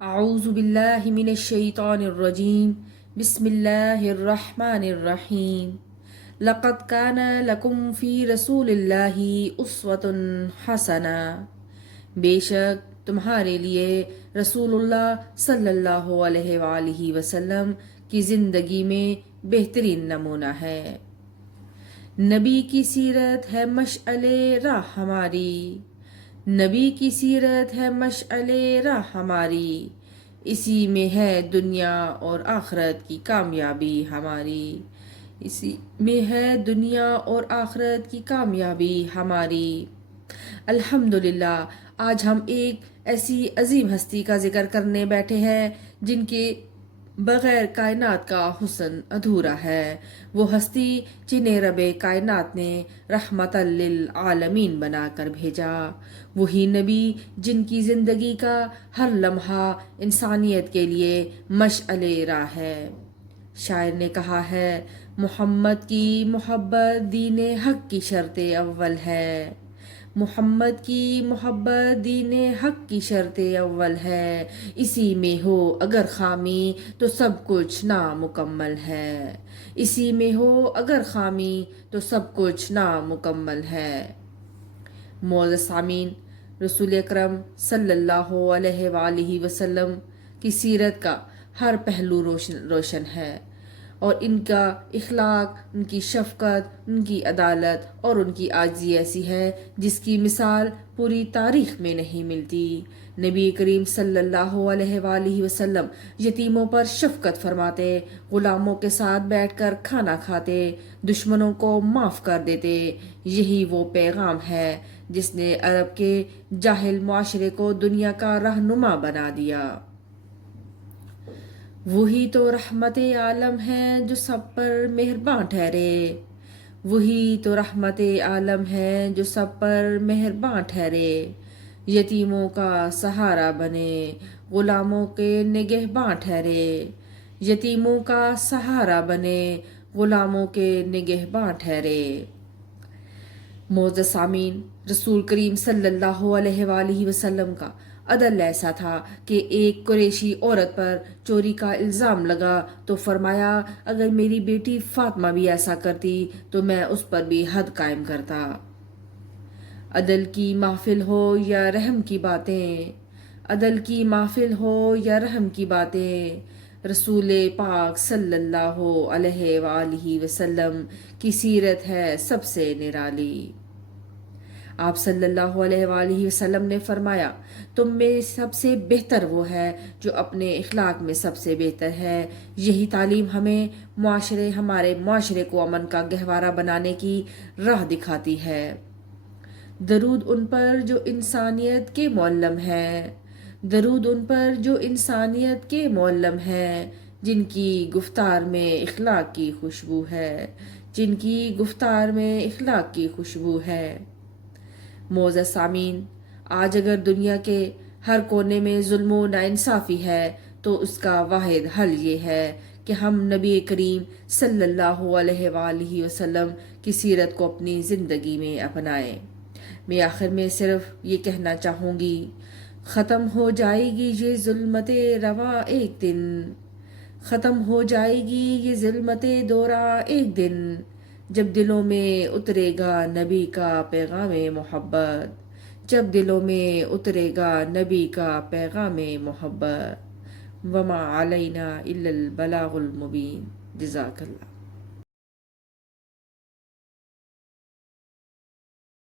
اعوذ باللہ من الشیطان الرجیم بسم اللہ الرحمن الرحیم لقد کان لکم فی رسول اللہ اسوۃ حسنہ، بے شک تمہارے لیے رسول اللہ صلی اللہ علیہ وآلہ وسلم کی زندگی میں بہترین نمونہ ہے۔ نبی کی سیرت ہے مشعل راہ ہماری، نبی کی سیرت ہے مشعل راہ ہماری، اسی میں ہے دنیا اور آخرت کی کامیابی ہماری، اسی میں ہے دنیا اور آخرت کی کامیابی ہماری۔ الحمدللہ، آج ہم ایک ایسی عظیم ہستی کا ذکر کرنے بیٹھے ہیں جن کے بغیر کائنات کا حسن ادھورا ہے۔ وہ ہستی جنہیں رب کائنات نے رحمت للعالمین بنا کر بھیجا، وہی نبی جن کی زندگی کا ہر لمحہ انسانیت کے لیے مشعل راہ ہے۔ شاعر نے کہا ہے، محمد کی محبت دین حق کی شرط اول ہے، محمد کی محبت دین حق کی شرط اول ہے، اسی میں ہو اگر خامی تو سب کچھ نامکمل ہے، اسی میں ہو اگر خامی تو سب کچھ نامکمل ہے۔ معزز سامعین، رسول اکرم صلی اللہ علیہ وآلہ وسلم کی سیرت کا ہر پہلو روشن ہے، اور ان کا اخلاق، ان کی شفقت، ان کی عدالت اور ان کی عاجزی ایسی ہے جس کی مثال پوری تاریخ میں نہیں ملتی۔ نبی کریم صلی اللہ علیہ وآلہ وسلم یتیموں پر شفقت فرماتے، غلاموں کے ساتھ بیٹھ کر کھانا کھاتے، دشمنوں کو معاف کر دیتے۔ یہی وہ پیغام ہے جس نے عرب کے جاہل معاشرے کو دنیا کا رہنما بنا دیا۔ وہی تو رحمت عالم ہے جو سب پر مہرباں ٹھہرے، وہی تو رحمت عالم ہے جو سب پر مہرباں ٹھہرے، یتیموں کا سہارا بنے، غلاموں کے نگہباں ٹھہرے، یتیموں کا سہارا بنے، غلاموں کے نگہباں ٹھہرے۔ معزز سامعین، رسول کریم صلی اللہ علیہ وآلہ وسلم کا عدل ایسا تھا کہ ایک قریشی عورت پر چوری کا الزام لگا تو فرمایا، اگر میری بیٹی فاطمہ بھی ایسا کرتی تو میں اس پر بھی حد قائم کرتا۔ عدل کی محفل ہو یا رحم کی باتیں، عدل کی محفل ہو یا رحم کی باتیں، رسول پاک صلی اللہ علیہ وآلہ وسلم کی سیرت ہے سب سے نرالی۔ آپ صلی اللہ علیہ وآلہ وسلم نے فرمایا، تم میں سب سے بہتر وہ ہے جو اپنے اخلاق میں سب سے بہتر ہے۔ یہی تعلیم ہمیں ہمارے معاشرے کو امن کا گہوارہ بنانے کی راہ دکھاتی ہے۔ درود ان پر جو انسانیت کے معلم ہیں، درود ان پر جو انسانیت کے معلم ہیں، جن کی گفتار میں اخلاق کی خوشبو ہے، جن کی گفتار میں اخلاق کی خوشبو ہے۔ معزز سامعین، آج اگر دنیا کے ہر کونے میں ظلم و ناانصافی ہے تو اس کا واحد حل یہ ہے کہ ہم نبی کریم صلی اللہ علیہ وآلہ وسلم کی سیرت کو اپنی زندگی میں اپنائیں۔ میں آخر میں صرف یہ کہنا چاہوں گی، ختم ہو جائے گی یہ ظلمت رواں ایک دن، ختم ہو جائے گی یہ ظلمت دوراں ایک دن، جب دلوں میں اترے گا نبی کا پیغام محبت، جب دلوں میں اترے گا نبی کا پیغام محبت۔ وما علینا الا البلاغ المبین۔ جزاک اللہ۔